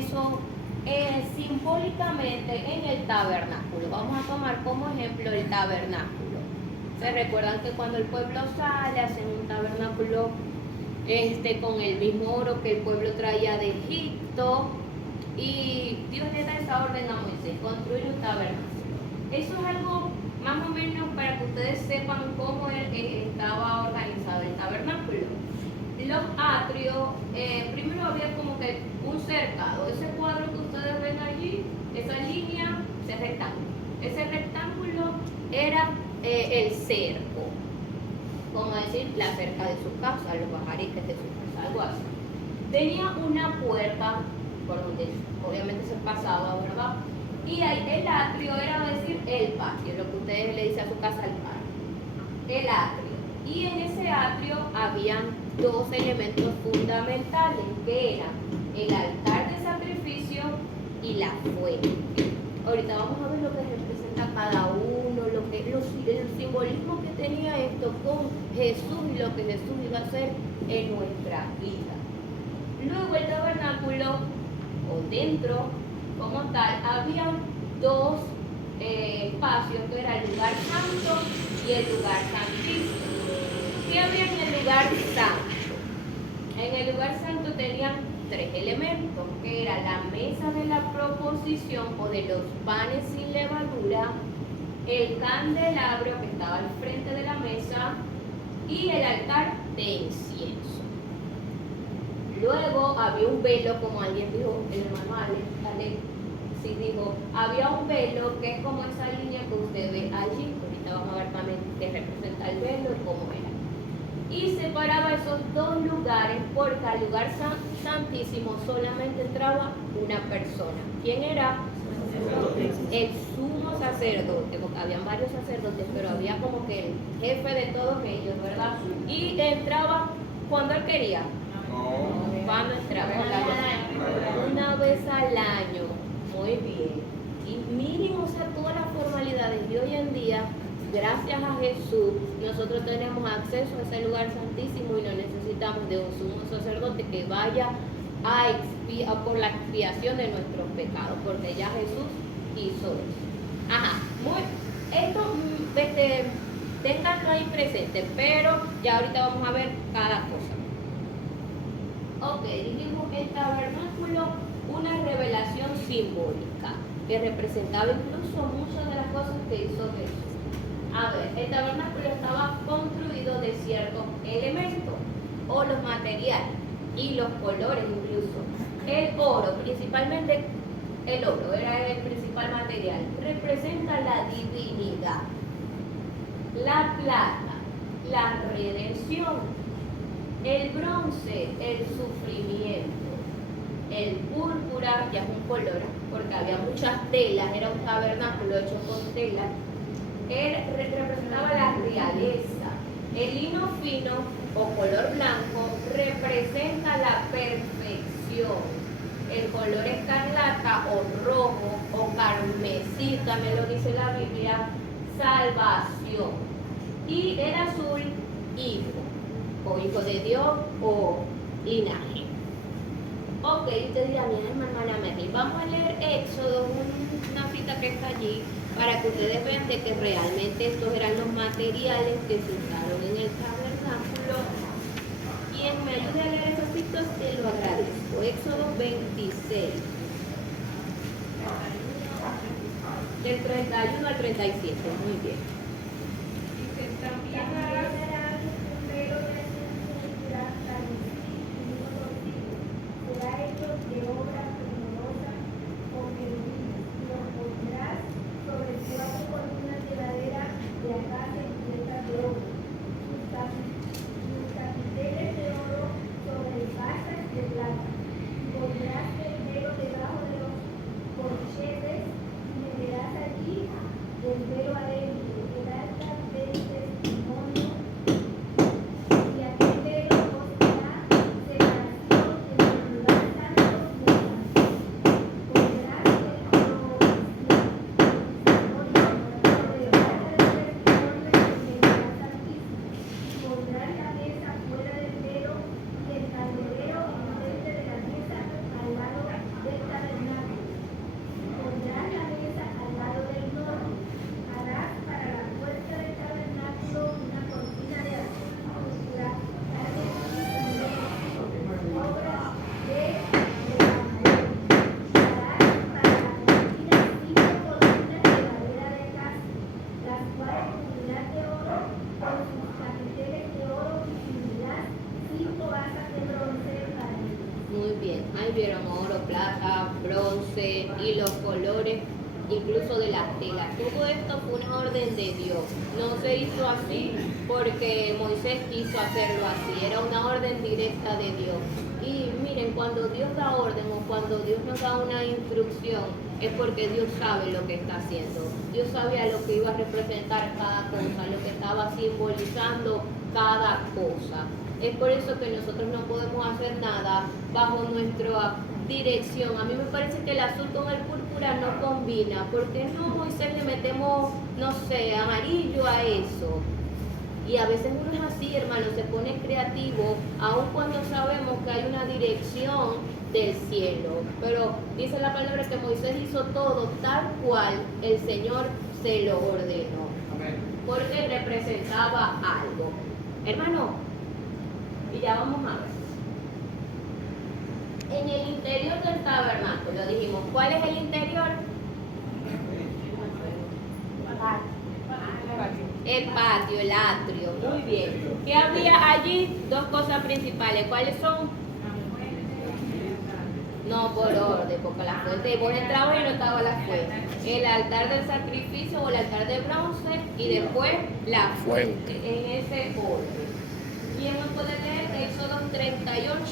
eso simbólicamente en el tabernáculo. Vamos a tomar como ejemplo el tabernáculo. ¿Se recuerdan que cuando el pueblo sale, hacen un tabernáculo con el mismo oro que el pueblo traía de Egipto? Y Dios le da esa orden a Moisés, construir un tabernáculo. Eso es algo más o menos para que ustedes sepan cómo estaba organizado el tabernáculo. Los atrios, primero había como que un cercado. Ese cuadro que ustedes ven allí, esa línea, ese rectángulo. Ese rectángulo era el cerco, como decir, la cerca de su casa, los bajariques de su casa, algo así. Tenía una puerta por donde obviamente se pasaba, ¿verdad? Y ahí el atrio era decir el patio, lo que ustedes le dicen a su casa el patio. El atrio. Y en ese atrio habían dos elementos fundamentales, que eran el altar de sacrificio y la fuente. Ahorita vamos a ver lo que representa cada uno, el simbolismo que tenía esto con Jesús y lo que Jesús iba a hacer en nuestra vida. Luego el tabernáculo, o dentro como tal, había dos espacios, que era el lugar santo y el lugar santísimo. ¿Qué había en el lugar santo? En el lugar santo tenían tres elementos, que era la mesa de la proposición o de los panes sin levadura, el candelabro que estaba al frente de la mesa y el altar de incienso. Luego había un velo, como alguien dijo, el hermano Ale sí dijo, había un velo que es como esa línea que usted ve allí. Ahorita vamos a ver también qué representa el velo y cómo era. Y separaba esos dos lugares porque al lugar santísimo solamente entraba una persona. ¿Quién era? El sumo sacerdote, porque habían varios sacerdotes, pero había como que el jefe de todos ellos, ¿verdad? Y entraba cuando él quería. Cuando entraba una vez al año. Muy bien. Y mínimo, o sea, todas las formalidades. Y hoy en día, gracias a Jesús, nosotros tenemos acceso a ese lugar santísimo y no necesitamos de un sumo sacerdote que vaya a expiar por la expiación de nuestros pecados, porque ya Jesús hizo eso. Ajá, esto ténganlo ahí presente, pero ya ahorita vamos a ver cada cosa. Ok, dijimos el tabernáculo, una revelación simbólica que representaba incluso muchas de las cosas que hizo Jesús. A ver, el tabernáculo estaba construido de ciertos elementos o los materiales y los colores incluso. El oro, principalmente el oro, era el principal material, representa la divinidad. La plata, la redención. El bronce, el sufrimiento. El púrpura, ya es un color, porque había muchas telas, era un tabernáculo hecho con telas. Él representaba la realeza. El lino fino o color blanco representa la perfección. El color escarlata o rojo o carmesí, también lo dice la Biblia, salvación. Y el azul, hijo, o hijo de Dios o linaje. Ok, usted dirá, mira, hermana Mary, vamos a leer Éxodo, una cita que está allí, para que ustedes vean de que realmente estos eran los materiales que se usaron en el tabernáculo. Quien me ayude a leer esos citas, te lo agradezco. Éxodo 26. Del 31 al 37, muy bien. Dice, también harás un velo de cintura será hecho de obra primorosa o querubines, y lo pondrás sobre 4 columnas de madera de acacia y cubiertas de oro. Sus capiteles de oro sobre basas de plata. Pondrás el velo debajo de los corchetes y meterás allí el velo adentro, el arca del testimonio Ahí vieron oro, plata, bronce y los colores, incluso de las telas. Todo esto fue una orden de Dios. No se hizo así porque Moisés quiso hacerlo así. Era una orden directa de Dios. Y miren, cuando Dios da orden o cuando Dios nos da una instrucción, es porque Dios sabe lo que está haciendo. Dios sabía lo que iba a representar cada cosa, lo que estaba simbolizando cada cosa. Es por eso que nosotros no podemos hacer nada bajo nuestra dirección. A mí me parece que el azul con el púrpura no combina. ¿Por qué no, Moisés, le metemos, no sé, amarillo a eso? Y a veces uno es así, hermano, se pone creativo, aun cuando sabemos que hay una dirección del cielo. Pero dice la palabra que Moisés hizo todo tal cual el Señor se lo ordenó. Porque representaba algo. Hermano, y ya vamos a ver. En el interior del tabernáculo dijimos, ¿cuál es el interior? El patio, el atrio, muy bien. ¿Qué había allí? Dos cosas principales. ¿Cuáles son? No por orden, porque la fuente, vos entrabas y no estaba la fuente. El altar del sacrificio o el altar de bronce y después la fuente. En ese orden. ¿Quién nos puede leer Éxodo 38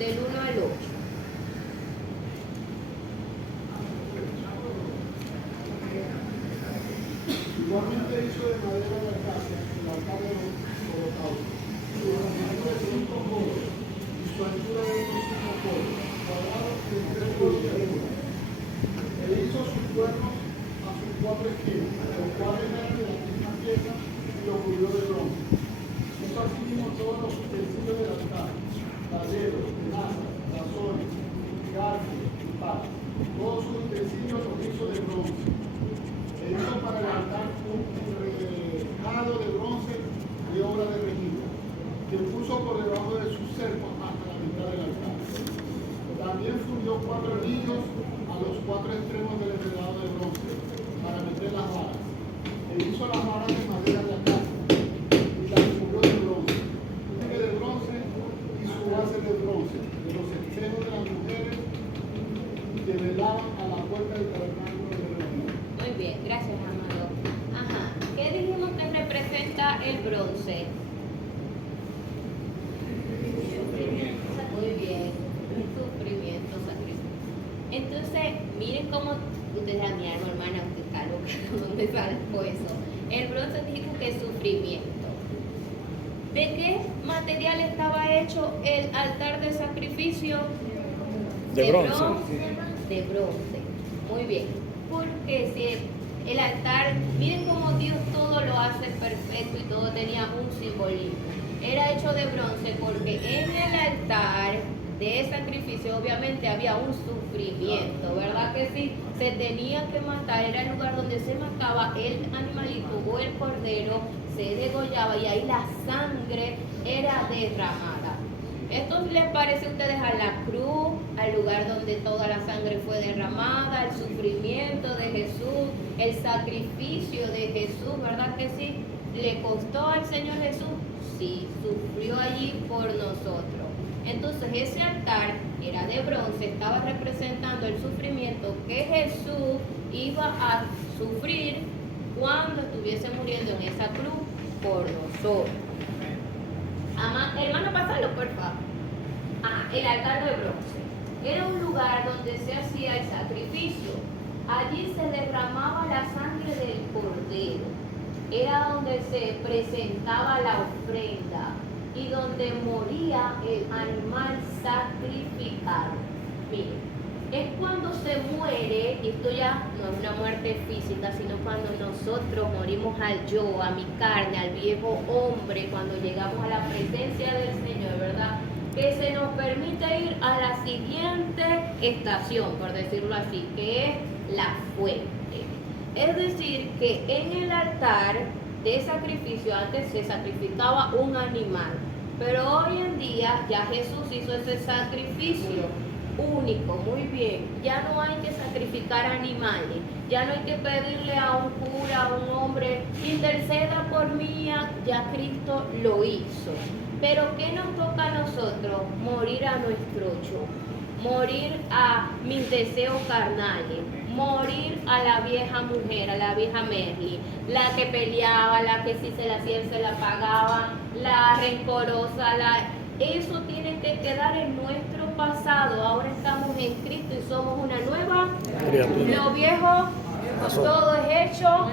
del 1 al 8? Igualmente hizo de madera de acacia el altar de los holocaustos. Su longitud de 5 codos y su altura de unos 5 codos, cuadrados en 3 codos de altura. E hizo sus cuernos a sus 4 esquinas, los cuales eran de la misma pieza y los cubrió de bronce. Hizo asimismo todos los utensilios del altar, talleros, tenazas, tazones, garfios y palos. Todos sus utensilios los hizo de bronce. Hizo para el altar un rejado de bronce de obra de rejilla, que puso por debajo de sus cercos hasta la mitad del altar. También fundió 4 anillos a los 4 extremos del enredado de bronce para meter las varas. E hizo las varas de madera de acacia y las cubrió de bronce, un eje de bronce y su base de bronce, de los espejos de las mujeres que velaban a la puerta del tabernáculo de reunión. Muy bien, gracias, amado. Ajá. ¿Qué dijimos que representa el bronce? Muy bien, sufrimiento, sacrificio. Entonces, miren cómo ustedes a mi alma, hermana, usted está loca, ¿dónde sacó eso? El bronce dijo que es sufrimiento. ¿De qué material estaba hecho el altar de sacrificio? De bronce. De bronce. Muy bien. Porque si el altar, miren cómo Dios todo lo hace perfecto y todo tenía un simbolismo. Era hecho de bronce porque en el altar de sacrificio obviamente había un sufrimiento, ¿verdad que sí? Se tenía que matar, era el lugar donde se mataba el animalito o el cordero, se degollaba y ahí la sangre era derramada. ¿Esto les parece a ustedes a la cruz, al lugar donde toda la sangre fue derramada, el sufrimiento de Jesús, el sacrificio de Jesús, ¿verdad que sí? ¿Le costó al Señor Jesús? Sí, sufrió allí por nosotros. Entonces ese altar era de bronce, estaba representando el sufrimiento que Jesús iba a sufrir cuando estuviese muriendo en esa cruz por nosotros. Hermano, pásalo, por favor. El altar de bronce. Era un lugar donde se hacía el sacrificio. Allí se derramaba la sangre del cordero. Era donde se presentaba la ofrenda y donde moría el animal sacrificado. Miren, es cuando se muere, y esto ya no es una muerte física, sino cuando nosotros morimos al yo, a mi carne, al viejo hombre, cuando llegamos a la presencia del Señor, ¿verdad? Que se nos permite ir a la siguiente estación, por decirlo así, que es la fuente. Es decir, que en el altar de sacrificio antes se sacrificaba un animal, pero hoy en día ya Jesús hizo ese sacrificio único, muy bien. Ya no hay que sacrificar animales, ya no hay que pedirle a un cura, a un hombre, interceda por mí, ya Cristo lo hizo. Pero ¿qué nos toca a nosotros? Morir a nuestro yo. morir a mis deseos carnales, morir a la vieja mujer, a la vieja Merly, la que peleaba, la que si se la hacía se la pagaba, la rencorosa, eso tiene que quedar en nuestro pasado. Ahora estamos en Cristo y somos una nueva criatura. Lo viejo, todo es hecho,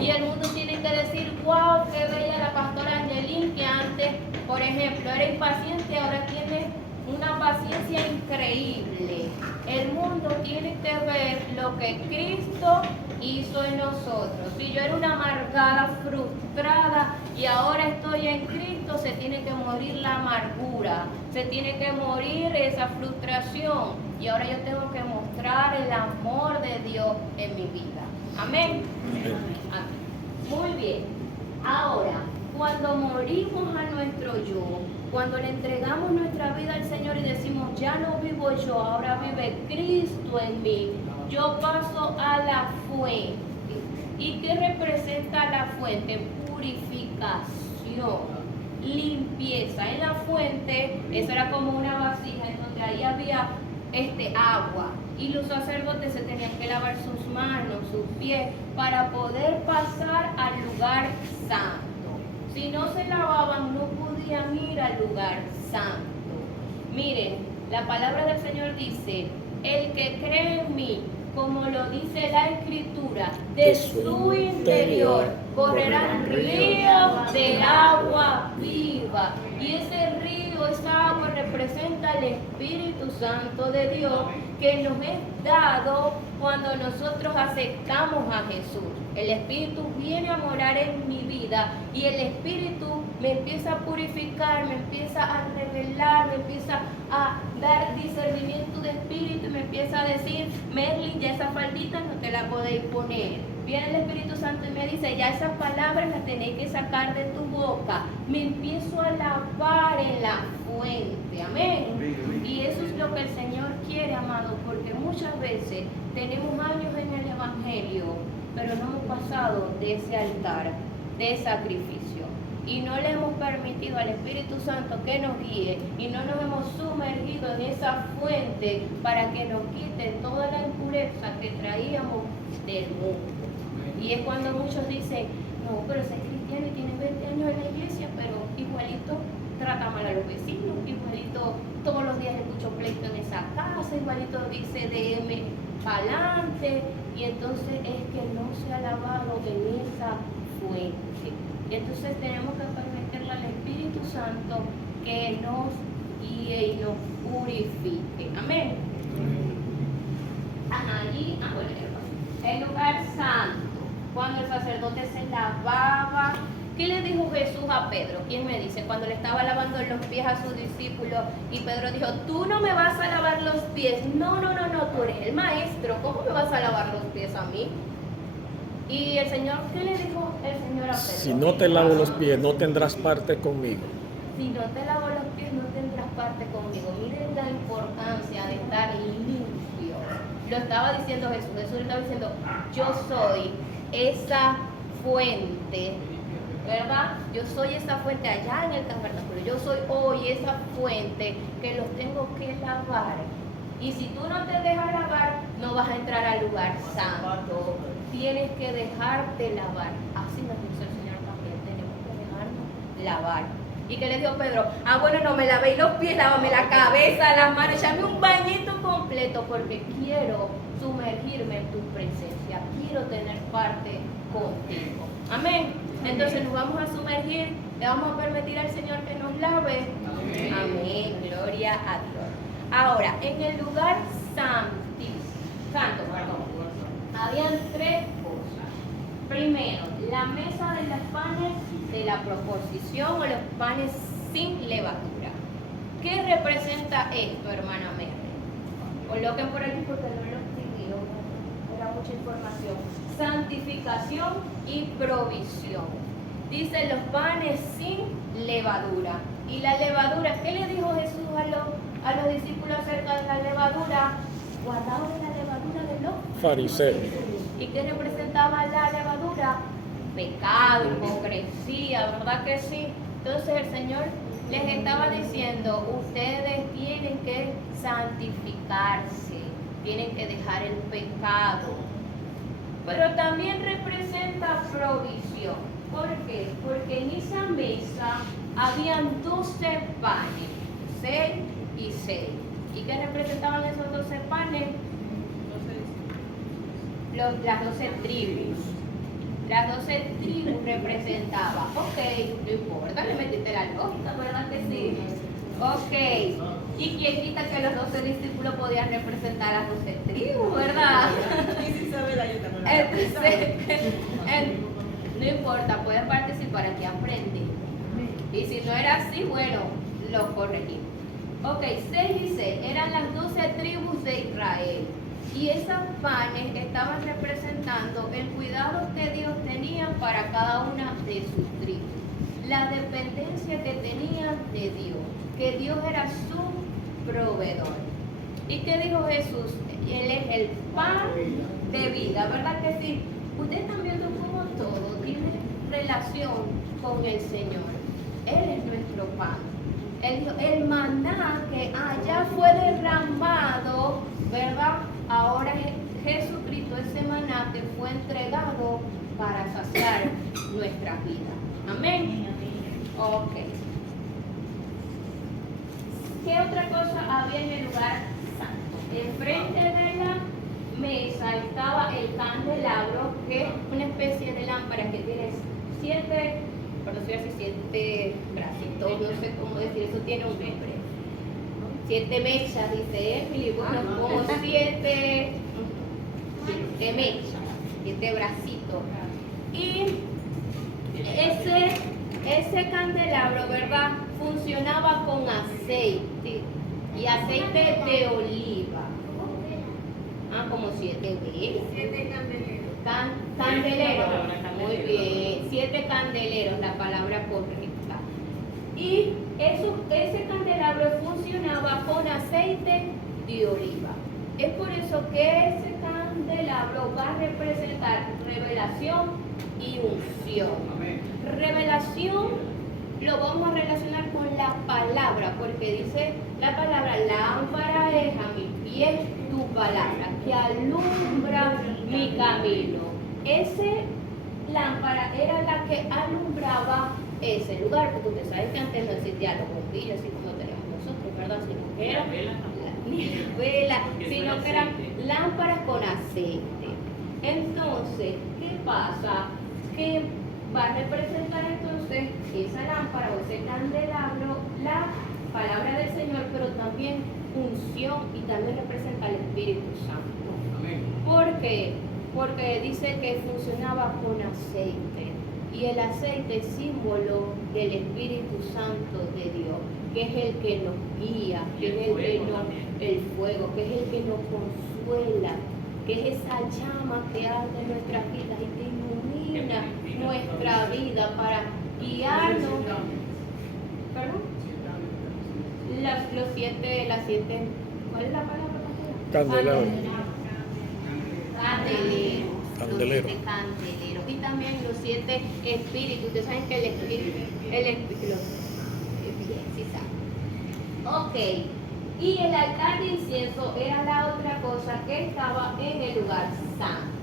y el mundo tiene que decir, wow, qué bella la pastora Angelín, que antes, por ejemplo, era impaciente, ahora tiene una paciencia increíble. El mundo tiene que ver lo que Cristo hizo en nosotros. Si yo era una amargada, frustrada, y ahora estoy en Cristo, se tiene que morir la amargura, se tiene que morir esa frustración, y ahora yo tengo que mostrar el amor de Dios en mi vida. Amén. Amén. Muy bien. Ahora, cuando morimos a nuestro yo, cuando le entregamos nuestra vida al Señor y decimos, ya no vivo yo, ahora vive Cristo en mí, yo paso a la fuente. ¿Y qué representa la fuente? Purificación, limpieza. En la fuente, eso era como una vasija en donde ahí había agua, y los sacerdotes se tenían que lavar sus manos, sus pies, para poder pasar al lugar santo. Si no se lavaban, no podían ir al lugar santo. Miren, la palabra del Señor dice, el que cree en mí, como lo dice la Escritura, de su interior correrán ríos de agua viva. Y ese río, esa agua representa el Espíritu Santo de Dios, que nos es dado cuando nosotros aceptamos a Jesús. El Espíritu viene a morar en mi vida, y el Espíritu me empieza a purificar, me empieza a revelar, me empieza a dar discernimiento de espíritu, y me empieza a decir, Merlin, ya esa faldita no te la podéis poner. Viene el Espíritu Santo y me dice, ya esas palabras las tenéis que sacar de tu boca. Me empiezo a lavar en la fuente. Amén. Y eso es lo que el Señor quiere, amado, porque muchas veces tenemos años en el Evangelio, pero no hemos pasado de ese altar de sacrificio, y no le hemos permitido al Espíritu Santo que nos guíe, y no nos hemos sumergido en esa fuente para que nos quite toda la impureza que traíamos del mundo. Y es cuando muchos dicen, no, pero ese es cristiano y tiene 20 años en la iglesia, pero igualito trata mal a los vecinos, igualito todos los días escucho pleito en esa casa, igualito dice DM pa'lante, y entonces es que no se ha lavado en esa fuente. Entonces tenemos que permitirle al Espíritu Santo que nos guíe y nos purifique. Amén. Allí, el lugar santo, cuando el sacerdote se lavaba. ¿Qué le dijo Jesús a Pedro? ¿Quién me dice? Cuando le estaba lavando los pies a sus discípulos, y Pedro dijo, tú no me vas a lavar los pies. No, tú eres el maestro. ¿Cómo me vas a lavar los pies a mí? Y el Señor, ¿qué le dijo el Señor a Pedro? Si no te lavo los pies, no tendrás parte conmigo. Si no te lavo los pies, no tendrás parte conmigo. Miren la importancia de estar limpio. Lo estaba diciendo Jesús. Jesús estaba diciendo, yo soy esa fuente, ¿verdad? Yo soy esa fuente allá en el tabernáculo. Yo soy hoy esa fuente que los tengo que lavar. Y si tú no te dejas lavar, no vas a entrar al lugar santo. Tienes que dejarte lavar. Así nos dice el Señor también. Tenemos que dejarnos lavar. ¿Y qué le dijo Pedro? Bueno, no me lavéis los pies, lávame la cabeza, las manos, echame un bañito completo, porque quiero sumergirme en tu presencia. Quiero tener parte contigo. Amén. Entonces nos vamos a sumergir, le vamos a permitir al Señor que nos lave. Amén. Gloria a Dios. Ahora, en el lugar santo, habían tres cosas. Primero, la mesa de los panes de la proposición, o los panes sin levadura. ¿Qué representa esto, hermana Mary? Coloquen por aquí porque no lo escribí, era mucha información. Santificación y provisión. Dice los panes sin levadura. ¿Y la levadura? ¿Qué le dijo Jesús a los discípulos acerca de la levadura? Guardaban la levadura de los Fariseos. ¿Y qué representaba la levadura? Pecado, hipocresía, ¿verdad que sí? Entonces el Señor les estaba diciendo, ustedes tienen que santificarse, tienen que dejar el pecado. Pero también representa provisión. ¿Por qué? Porque en esa mesa habían 12 panes, 6 y 6. ¿Y qué representaban esos 12 panes? Las 12 tribus. Las 12 tribus representaban. Ok, no importa, le metiste la lógica, ¿verdad que sí? Ok. ¿Y quién quita que los 12 discípulos podían representar a las 12 tribus, verdad? Entonces, no importa, pueden participar, aquí aprenden. Y si no era así, bueno, lo corregimos. Ok, 6 y 6 eran las 12 tribus de Israel. Y esos panes estaban representando el cuidado que Dios tenía para cada una de sus tribus. La dependencia que tenían de Dios, que Dios era su proveedor. ¿Y qué dijo Jesús? Él es el pan de vida, ¿verdad que sí? Ustedes están viendo cómo todo tiene relación con el Señor. Él es nuestro pan. Él dijo, el maná que allá fue derramado, ¿verdad? Ahora Jesucristo, ese maná que fue entregado para saciar nuestras vidas. Amén. Ok. ¿Qué otra cosa había en el lugar santo? Enfrente de la mesa estaba el candelabro, que es una especie de lámpara que tiene 7 bracitos, no sé cómo decir, eso tiene un nombre. 7 mechas, dice Emily, bueno, como 7 mechas, 7 bracitos. Y ese candelabro, ¿verdad? Funcionaba con aceite, y aceite de oliva. Como 7 velas. 7 candeleros. Candeleros. Muy bien, 7 candeleros, la palabra correcta. Y ese candelabro funcionaba con aceite de oliva. Es por eso que ese candelabro va a representar revelación y unción. Revelación lo vamos a relacionar con la palabra, porque dice la palabra, lámpara es a mi pie tu palabra, que alumbra mi camino. Ese lámpara era la que alumbraba ese lugar, porque ustedes saben que antes no existían los bombillos así como tenemos nosotros, ¿verdad? Sino que eran vela, sino que eran lámparas con aceite. Entonces, ¿qué pasa? Que va a representar entonces esa lámpara o ese candelabro, la palabra del Señor, pero también unción, y también representa el Espíritu Santo. ¿Por qué? Porque dice que funcionaba con aceite, y el aceite es símbolo del Espíritu Santo de Dios, que es el que nos guía, que es el fuego, que es el que nos consuela, que es esa llama que arde en nuestras vidas y que ilumina nuestra vida para guiarnos. ¿Perdón? Las 7, ¿cuál es la palabra? Candelabro. Candelero. Candelero. Los 7 candeleros. Y también los 7 espíritus. Ustedes saben que el espíritu, sí saben. Ok. Y el altar de incienso era la otra cosa que estaba en el lugar santo.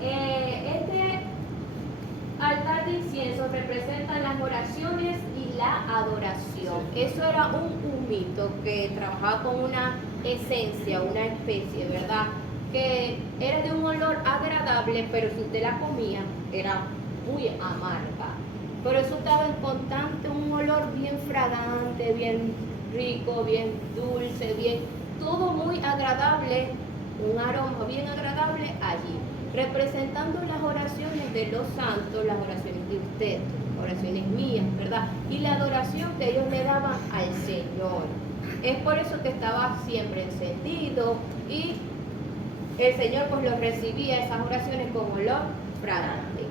Este altar de incienso representa las oraciones y la adoración. Eso era un humito que trabajaba con una esencia, una especie, ¿verdad? Que era de un olor agradable, pero si usted la comía, era muy amarga. Pero eso estaba en constante, un olor bien fragante, bien rico, bien dulce, bien, todo muy agradable, un aroma bien agradable allí, representando las oraciones de los santos, las oraciones de usted, oraciones mías, ¿verdad? Y la adoración que ellos le daban al Señor. Es por eso que estaba siempre encendido, y el Señor pues los recibía, esas oraciones, con olor fragante.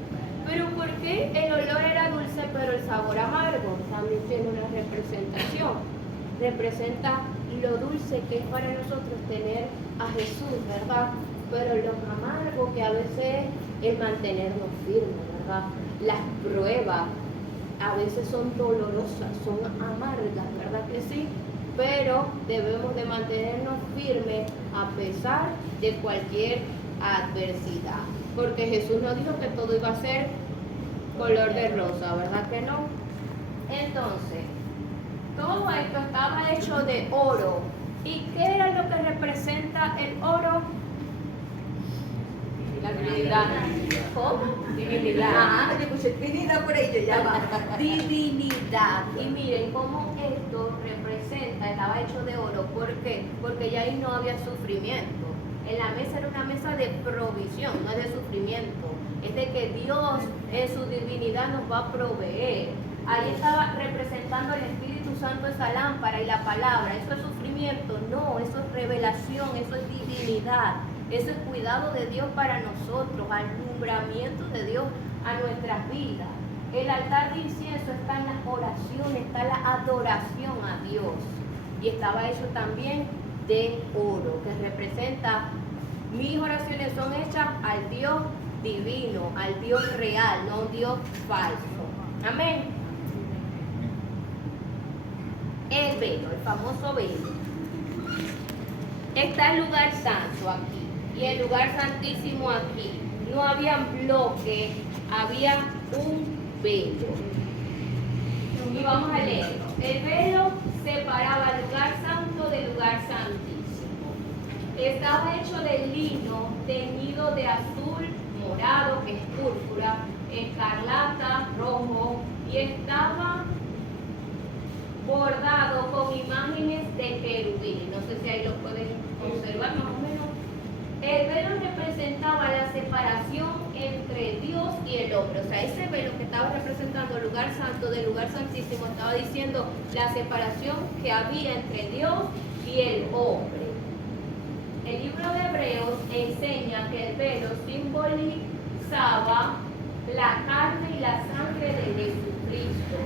Pero ¿por qué el olor era dulce pero el sabor amargo? También tiene una representación. Representa lo dulce que es para nosotros tener a Jesús, ¿verdad? Pero lo amargo que a veces es el mantenernos firmes, ¿verdad? Las pruebas. a veces son dolorosas, son amargas, ¿verdad que sí? Pero debemos de mantenernos firmes a pesar de cualquier adversidad. Porque Jesús nos dijo que todo iba a ser color de rosa, ¿verdad que no? Entonces, todo esto estaba hecho de oro. ¿Y qué era lo que representa el oro? La divinidad. ¿Cómo? Divinidad. Ah, yo escuché divinidad por ahí, yo ya va. Divinidad. Y miren cómo esto representa, estaba hecho de oro. ¿Por qué? Porque ya ahí no había sufrimiento. En la mesa era una mesa de provisión, no es de sufrimiento. Es de que Dios en su divinidad nos va a proveer. Ahí estaba representando el Espíritu Santo, esa lámpara y la palabra. ¿Eso es sufrimiento? No, eso es revelación, eso es divinidad. Eso es cuidado de Dios para nosotros, alumbramiento de Dios a nuestras vidas. El altar de incienso está en las oraciones, está la adoración a Dios. Y estaba hecho también de oro, que representa, mis oraciones son hechas al Dios divino, al Dios real, no a un Dios falso. Amén. El velo, el famoso velo. Está el lugar santo aquí y el lugar santísimo aquí. No había bloque, había un velo. Y vamos a leerlo. El velo separaba el lugar santo del lugar santísimo. Estaba hecho de lino teñido de azul, morado, que es púrpura, escarlata, rojo, y estaba bordado con imágenes de querubines. No sé si ahí lo pueden observar más o menos. El velo representaba la separación entre Dios y el hombre. O sea, ese velo que estaba representando el lugar santo del lugar santísimo estaba diciendo la separación que había entre Dios y el hombre. El libro de Hebreos enseña que el velo simbolizaba la carne y la sangre de Jesucristo.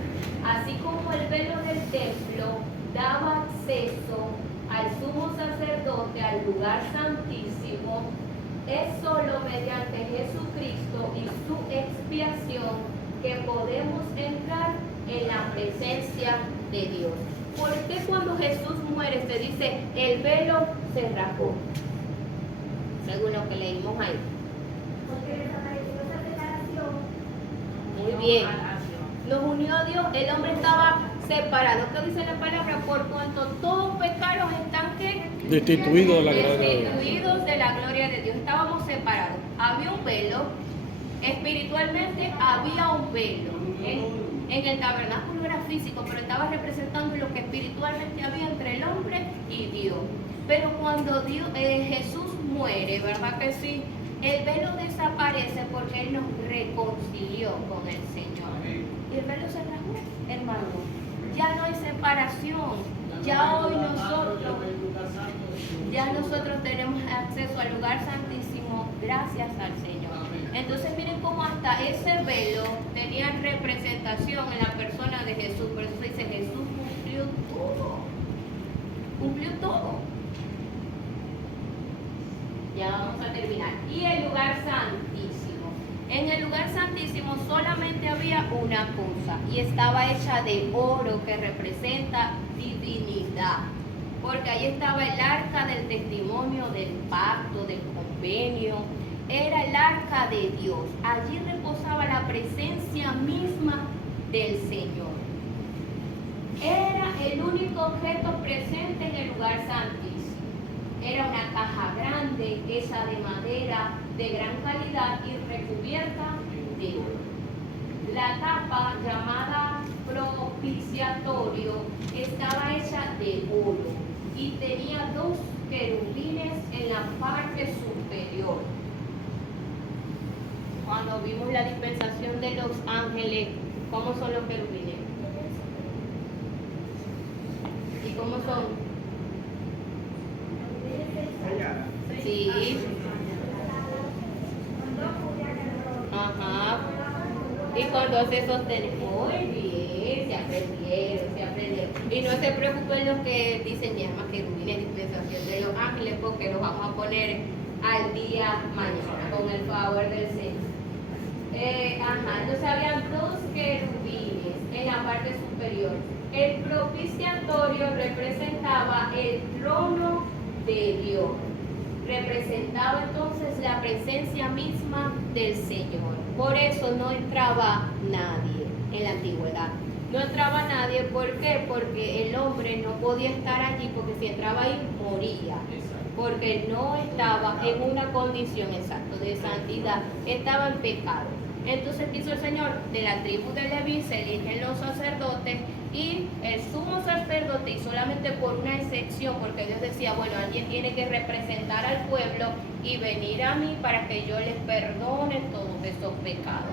Así como el velo del templo daba acceso al sumo sacerdote al lugar santísimo, es solo mediante Jesucristo y su expiación que podemos entrar en la presencia de Dios. ¿Por qué cuando Jesús muere se dice el velo se rasgó? Según lo que leímos ahí. Porque desapareció esa separación. Muy bien. Nos unió a Dios, el hombre estaba separado. ¿Qué dice la palabra? Por cuanto todos pecados están ¿qué? Destituidos de la gloria de Dios. Destituidos de la gloria de Dios. Estábamos separados. Había un velo. Espiritualmente había un velo. En el tabernáculo era físico, pero estaba representando lo que espiritualmente había entre el hombre y Dios. Pero cuando Jesús muere, ¿verdad que sí? El velo desaparece porque Él nos reconcilió con el Señor. Y el velo se rasgó, hermano. Ya no hay separación. Ya hoy nosotros tenemos acceso al lugar santísimo gracias al Señor. Entonces miren cómo hasta ese velo tenía representación en la persona de Jesús. Por eso se dice Jesús cumplió todo. Cumplió todo. Ya vamos a terminar. Y el lugar santísimo. En el lugar santísimo solamente había una cosa y estaba hecha de oro que representa divinidad. Porque ahí estaba el arca del testimonio, del pacto, del convenio. Era el arca de Dios. Allí reposaba la presencia misma del Señor. Era el único objeto presente en el lugar santísimo. Era una caja grande, hecha de madera de gran calidad y recubierta de oro. La tapa, llamada propiciatorio, estaba hecha de oro y tenía 2 querubines en la parte superior. Cuando vimos la dispensación de los ángeles, ¿cómo son los querubines? ¿Y cómo son? Sí. Ajá. Y con 2 se sostienen. Muy bien, se aprendieron. Y no se preocupen los que dicen ya más querubines, dispensación de los ángeles, porque los vamos a poner al día mañana, con el favor del Señor. Entonces habían 2 querubines en la parte superior. El propiciatorio representaba el trono de Dios. Representaba entonces la presencia misma del Señor. Por eso no entraba nadie en la antigüedad. No entraba nadie, ¿por qué? Porque el hombre no podía estar allí, porque si entraba ahí moría. Porque no estaba en una condición exacta de santidad, estaba en pecado. Entonces, ¿qué hizo el Señor? De la tribu de Leví se eligen los sacerdotes y el sumo sacerdote, y solamente por una excepción, porque Dios decía, bueno, alguien tiene que representar al pueblo y venir a mí para que yo les perdone todos esos pecados.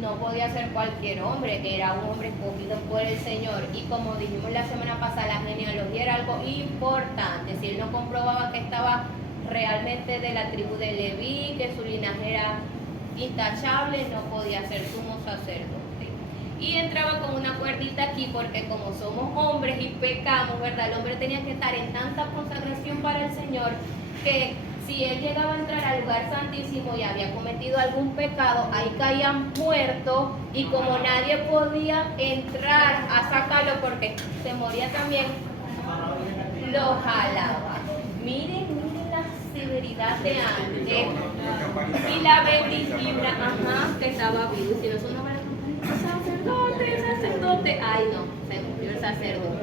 No podía ser cualquier hombre, era un hombre escogido por el Señor. Y como dijimos la semana pasada, la genealogía era algo importante. Si él no comprobaba que estaba realmente de la tribu de Leví, que su linaje era intachable, no podía ser sumo sacerdote. Y entraba con una cuerdita aquí, porque como somos hombres y pecamos, ¿verdad? El hombre tenía que estar en tanta consagración para el Señor que si él llegaba a entrar al lugar santísimo y había cometido algún pecado, ahí caían muertos, y como nadie podía entrar a sacarlo porque se moría también, lo jalaba. Miren la severidad de antes. Y la bendición, que estaba vivo. Si no sonaba la campanita, sacerdote, ay no, se murió el sacerdote.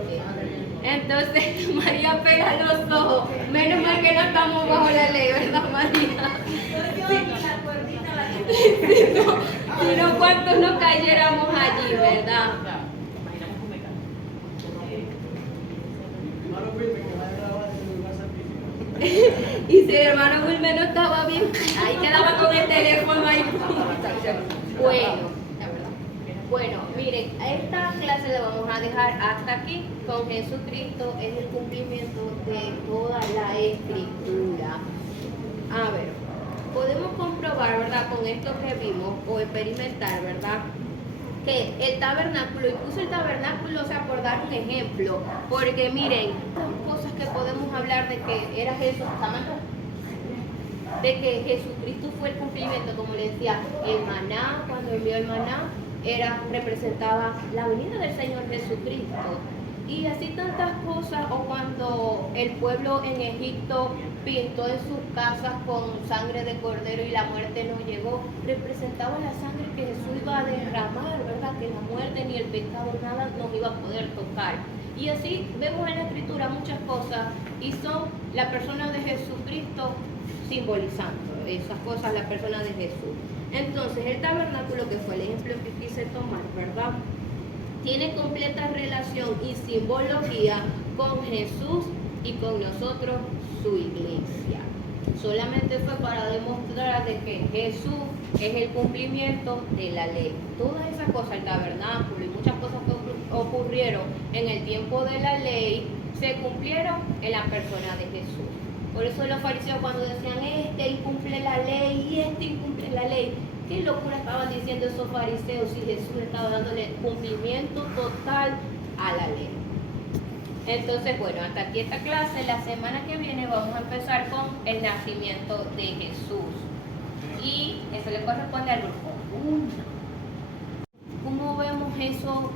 Entonces María pega los ojos, menos mal que no estamos bajo la ley, ¿verdad, María? Si no, ¿cuántos no cayéramos allí, verdad? Y si el hermano Wilmer no estaba bien, ahí quedaba con el teléfono ahí. Bueno, miren, esta clase la vamos a dejar hasta aquí. Con Jesucristo es el cumplimiento de toda la Escritura. A ver, podemos comprobar, ¿verdad? Con esto que vimos o experimentar, ¿verdad? Que el tabernáculo, incluso el tabernáculo, o sea, por dar un ejemplo, porque miren, cosas que podemos hablar de que era Jesús, de que Jesucristo fue el cumplimiento, como le decía, el maná, cuando envió el maná, representaba la venida del Señor Jesucristo. Y así tantas cosas, o cuando el pueblo en Egipto pintó en sus casas con sangre de cordero y la muerte no llegó, representaba la sangre que Jesús iba a derramar, ¿verdad? Que la muerte ni el pecado, nada nos iba a poder tocar. Y así vemos en la Escritura muchas cosas, y son la persona de Jesucristo simbolizando esas cosas, la persona de Jesús. Entonces, el tabernáculo, que fue el ejemplo que quise tomar, ¿verdad?, tiene completa relación y simbología con Jesús y con nosotros, su iglesia. Solamente fue para demostrar de que Jesús es el cumplimiento de la ley. Todas esas cosas, el tabernáculo y muchas cosas que ocurrieron en el tiempo de la ley, se cumplieron en la persona de Jesús. Por eso los fariseos, cuando decían, este incumple la ley y este incumple la ley, qué locura estaban diciendo esos fariseos si Jesús estaba dándole cumplimiento total a la ley. Entonces, bueno, hasta aquí esta clase. La semana que viene vamos a empezar con el nacimiento de Jesús. Y eso le corresponde al grupo 1. ¿Cómo vemos eso?